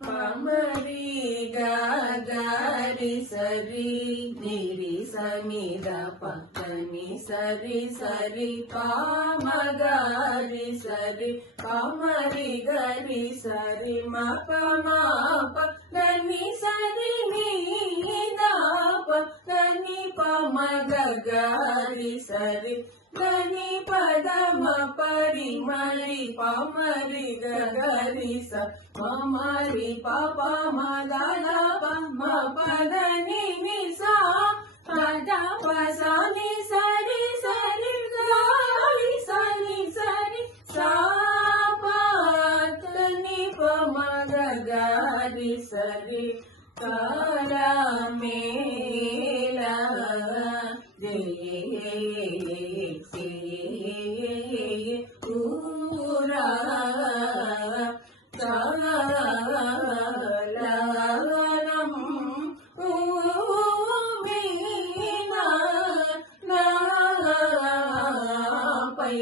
పమరి గరి సరి నిరి సని ద పని సరి సరి పామ గరి సరి పమరి గరి సరి మ పమ గని సరి ని ద గని పమ గరి సరి గని పదమ పరి మరి పమరి గరి స మమరి పప మదల పమ పదని ని సా పద పసని సరి సరి గరి సని సరి సా పదని పమ గరి సరి కరమేల పూరా కాలనం మీనా పై